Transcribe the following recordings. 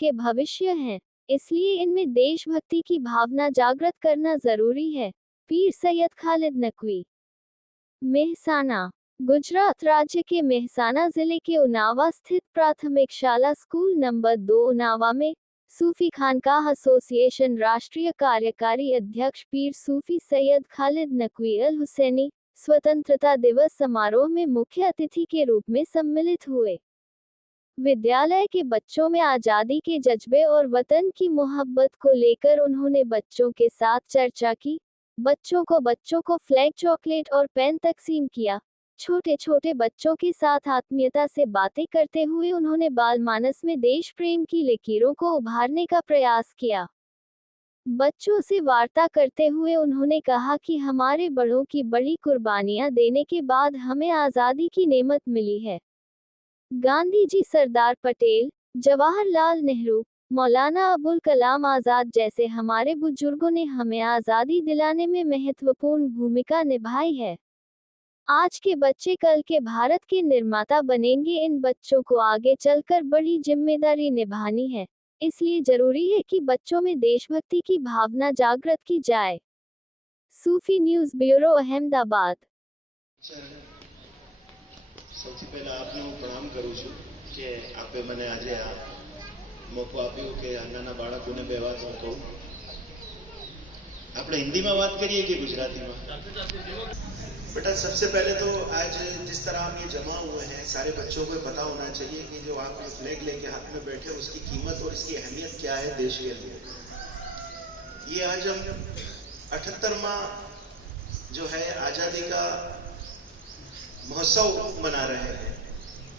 के भविष्य हैं, इसलिए इनमें देशभक्ति की भावना जागृत करना जरूरी है। पीर सैयद खालिद नकवी। मेहसाना। गुजरात राज्य के मेहसाना जिले के उनावा स्थित प्राथमिक शाला स्कूल नंबर 2 उनावा में सूफी खानकाह एसोसिएशन राष्ट्रीय कार्यकारी अध्यक्ष पीर सूफी सैयद खालिद नकवी अल हुसैनी स्वतंत्रता दिवस समारोह में मुख्य अतिथि के रूप में सम्मिलित हुए। विद्यालय के बच्चों में आज़ादी के जज्बे और वतन की मोहब्बत को लेकर उन्होंने बच्चों के साथ चर्चा की। बच्चों को फ्लैग, चॉकलेट और पेन तकसीम किया। छोटे छोटे बच्चों के साथ आत्मीयता से बातें करते हुए उन्होंने बाल मानस में देश प्रेम की लकीरों को उभारने का प्रयास किया। बच्चों से वार्ता करते हुए उन्होंने कहा कि हमारे बड़ों की बड़ी कुर्बानियां देने के बाद हमें आज़ादी की नेमत मिली है। गांधी जी, सरदार पटेल, जवाहरलाल नेहरू, मौलाना अबुल कलाम आज़ाद जैसे हमारे बुजुर्गों ने हमें आज़ादी दिलाने में महत्वपूर्ण भूमिका निभाई है। आज के बच्चे कल के भारत के निर्माता बनेंगे। इन बच्चों को आगे चलकर बड़ी जिम्मेदारी निभानी है, इसलिए जरूरी है कि बच्चों में देशभक्ति की भावना जागृत की जाए। सूफी न्यूज़ ब्यूरो, अहमदाबाद। સૌથી પહેલા આપને હું પ્રણામ કરું છું કે આપે મને આજે આ મોકો આપ્યો કે નાના બાળકોને બે વાત હું કહું। આપણે હિન્દીમાં વાત કરીએ કે ગુજરાતીમાં? बेटा, सबसे पहले तो आज जिस तरह हम ये जमा हुए हैं, सारे बच्चों को पता होना चाहिए कि जो आप ये फ्लैग लेके हाथ में बैठे उसकी कीमत और इसकी अहमियत क्या है देश के लिए। ये आज हम 78वां जो है आज़ादी का महोत्सव मना रहे हैं।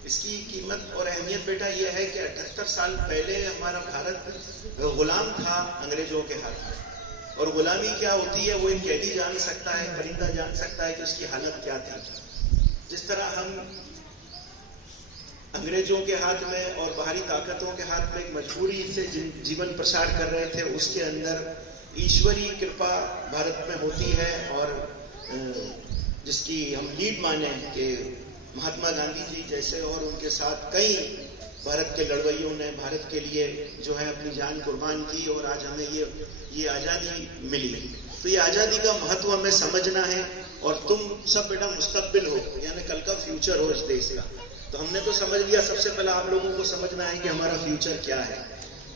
इसकी कीमत और अहमियत बेटा यह है कि 78 साल पहले हमारा भारत गुलाम था अंग्रेजों के हाथ में। और गुलामी क्या होती है वो एक कैदी जान सकता है, परिंदा जान सकता है कि उसकी हालत क्या थी। जिस तरह हम अंग्रेजों के हाथ में और बाहरी ताकतों के हाथ में एक मजबूरी से जीवन प्रसार कर रहे थे, उसके अंदर ईश्वरीय कृपा भारत में होती है और जिसकी हम लीड माने कि महात्मा गांधी जी जैसे और उनके साथ कई भारत के लड़वैयों ने भारत के लिए जो है अपनी जान कुर्बान की और आज हमें ये आज़ादी मिली। तो ये आज़ादी का महत्व हमें समझना है। और तुम सब बेटा मुस्तकबिल हो, यानी कल का फ्यूचर हो इस देश का। तो हमने तो समझ लिया, सबसे पहले आप लोगों को समझना है कि हमारा फ्यूचर क्या है,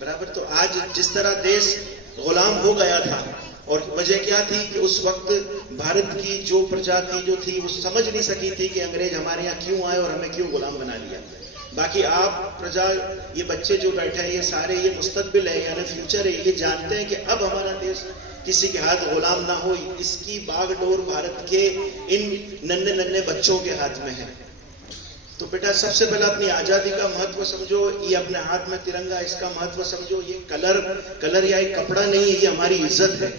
बराबर। तो आज जिस तरह देश गुलाम हो गया था और वजह क्या थी कि उस वक्त भारत की जो प्रजा जो थी वो समझ नहीं सकी थी कि अंग्रेज हमारे यहाँ क्यों आए और हमें क्यों गुलाम बना लिया। बाकी आप प्रजा, ये बच्चे जो बैठे हैं, ये सारे ये मुस्तकबिल है यानी फ्यूचर है, ये जानते हैं कि अब हमारा देश किसी के हाथ गुलाम ना हो। इसकी बागडोर भारत के इन नन्हे नन्हे बच्चों के हाथ में है। तो बेटा सबसे पहले अपनी आज़ादी का महत्व समझो। ये अपने हाथ में तिरंगा, इसका महत्व समझो। ये कलर या एक कपड़ा नहीं है, ये हमारी इज्जत है।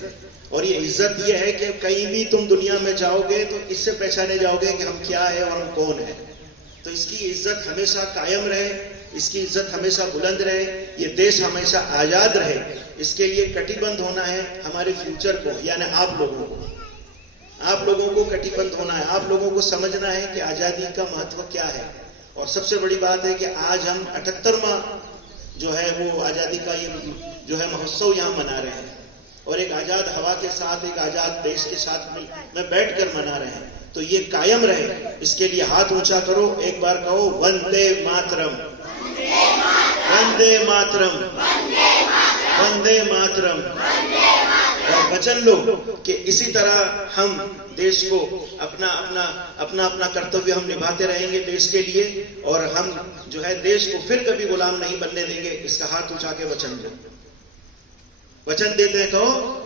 और ये इज्जत ये है कि कहीं भी तुम दुनिया में जाओगे तो इससे पहचाने जाओगे कि हम क्या है और हम कौन है। तो इसकी इज्जत हमेशा कायम रहे, इसकी इज्जत हमेशा बुलंद रहे, ये देश हमेशा आजाद रहे। इसके लिए कटिबद्ध होना है हमारे फ्यूचर को, यानी आप लोगों को कटिबद्ध होना है। आप लोगों को समझना है कि आजादी का महत्व क्या है। और सबसे बड़ी बात है कि आज हम 78वां जो है वो आजादी का ये जो है महोत्सव यहाँ मना रहे हैं और एक आजाद हवा के साथ, एक आजाद देश के साथ में बैठकर मना रहे हैं। तो ये कायम रहे, इसके लिए हाथ ऊंचा करो, एक बार कहो वंदे मातरम, वंदे मातरम, वंदे मातरम। और वचन लो कि इसी तरह हम देश को अपना कर्तव्य हम निभाते रहेंगे देश के लिए। और हम जो है देश को फिर कभी गुलाम नहीं बनने देंगे। इसका हाथ उठा के वचन दो, वचन देते हैं। कहो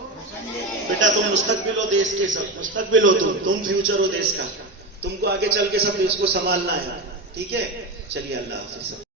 बेटा, तुम मुस्तकबिल हो देश के, सब मुस्तकबिल हो, तुम फ्यूचर हो देश का। तुमको आगे चल के सब देश को संभालना है, ठीक है। चलिए, अल्लाह हाफिज़।